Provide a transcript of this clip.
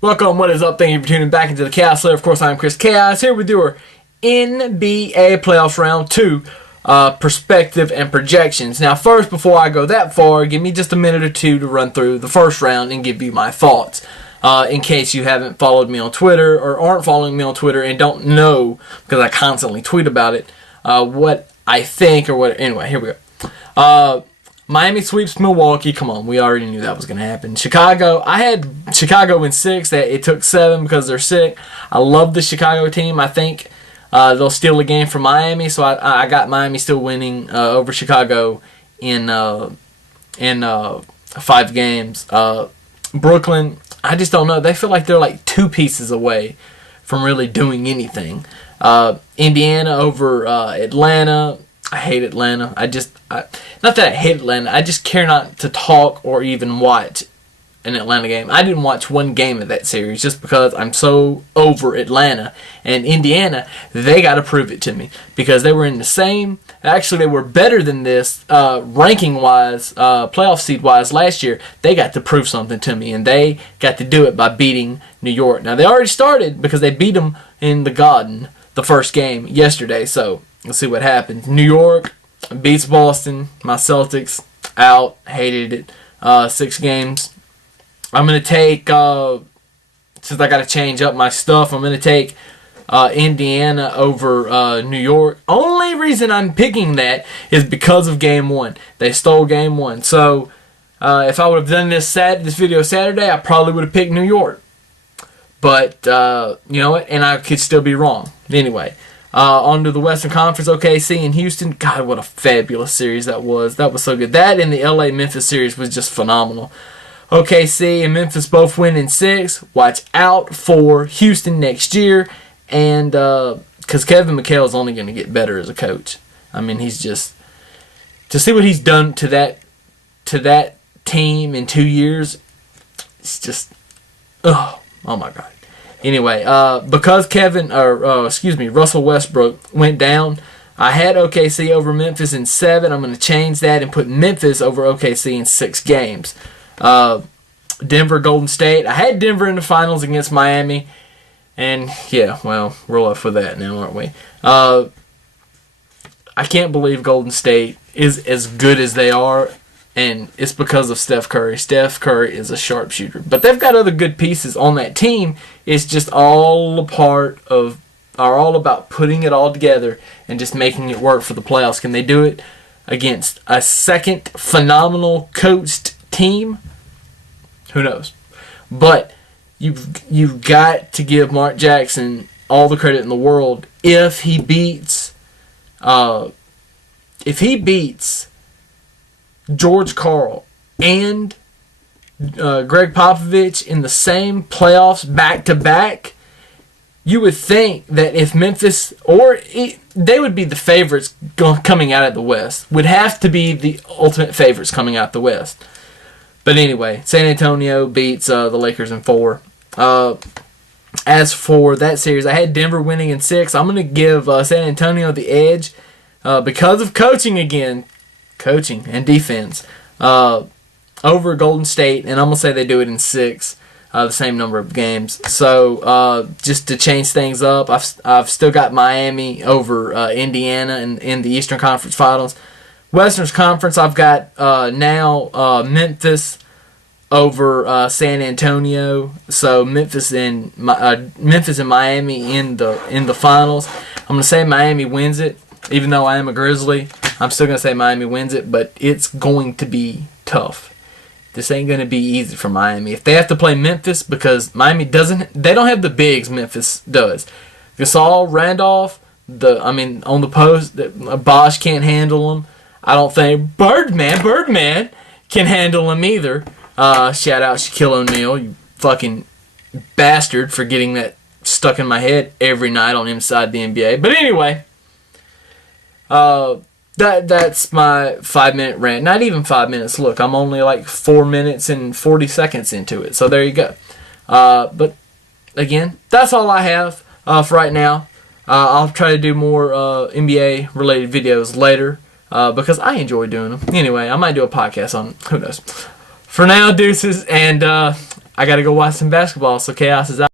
Welcome, what is up? Thank you for tuning back into the Chaos Lair. Of course, I'm Chris Chaos, here with your NBA Playoffs Round 2 perspective and projections. Now, first, before I go that far, give me just a minute or two to run through the first round and give you my thoughts. In case you haven't followed me on Twitter or aren't following me on Twitter and don't know, because I constantly tweet about it, what I think or what... Anyway, here we go. Miami sweeps Milwaukee. Come on, we already knew that was going to happen. Chicago, I had Chicago in 6. That it took 7 because they're sick. I love the Chicago team. I think they'll steal a game from Miami, so I got Miami still winning over Chicago in 5 games. Brooklyn, I just don't know. They feel like they're like 2 pieces away from really doing anything. Indiana over Atlanta. I hate Atlanta. Not that I hate Atlanta. I just care not to talk or even watch an Atlanta game. I didn't watch one game of that series just because I'm so over Atlanta. And Indiana, they got to prove it to me because they were in the same. Actually, they were better than this ranking-wise, playoff seed-wise last year. They got to prove something to me, and they got to do it by beating New York. Now, they already started because they beat them in the Garden the first game yesterday, so let's see what happens. New York beats Boston. My Celtics out. Hated it. 6 games. I'm going to take, since I got to change up my stuff, I'm going to take Indiana over New York. Only reason I'm picking that is because of Game 1. They stole Game 1. So, if I would have done this video Saturday, I probably would have picked New York. But, you know what? And I could still be wrong. Anyway. On to the Western Conference, OKC and Houston. God, what a fabulous series that was. That was so good. That and the LA-Memphis series was just phenomenal. OKC and Memphis both win in 6. Watch out for Houston next year. And because Kevin McHale is only going to get better as a coach. I mean, he's just... To see what he's done to that team in 2 years, it's just... Oh my God. Anyway, because Russell Westbrook went down, I had OKC over Memphis in 7. I'm going to change that and put Memphis over OKC in 6 games. Denver, Golden State. I had Denver in the finals against Miami. And, yeah, well, we're left with that now, aren't we? I can't believe Golden State is as good as they are. And it's because of Steph Curry. Steph Curry is a sharpshooter. But they've got other good pieces on that team. It's just all about putting it all together and just making it work for the playoffs. Can they do it against a second phenomenal coached team? Who knows? But you've got to give Mark Jackson all the credit in the world if he beats George Karl and Greg Popovich in the same playoffs back-to-back. You would think that if Memphis, they would be the favorites coming out of the West, would have to be the ultimate favorites coming out the West. But anyway, San Antonio beats the Lakers in 4. As for that series, I had Denver winning in 6. I'm going to give San Antonio the edge because of coaching again. Coaching and defense over Golden State, and I'm going to say they do it in 6, the same number of games. So just to change things up, I've still got Miami over Indiana in the Eastern Conference Finals. Western Conference, I've got now Memphis over San Antonio. So Memphis and Miami in the finals. I'm going to say Miami wins it, even though I am a Grizzly. I'm still going to say Miami wins it, but it's going to be tough. This ain't going to be easy for Miami. If they have to play Memphis, because Miami they don't have the bigs Memphis does. Gasol, Randolph, on the post, Bosh can't handle them. I don't think Birdman can handle them either. Shout out Shaquille O'Neal, you fucking bastard for getting that stuck in my head every night on Inside the NBA. But anyway, That's my 5-minute rant. Not even 5 minutes. Look, I'm only like 4 minutes and 40 seconds into it. So there you go. But again, that's all I have for right now. I'll try to do more NBA related videos later because I enjoy doing them. Anyway, I might do a podcast on who knows. For now, deuces, and I got to go watch some basketball, so Chaos is out.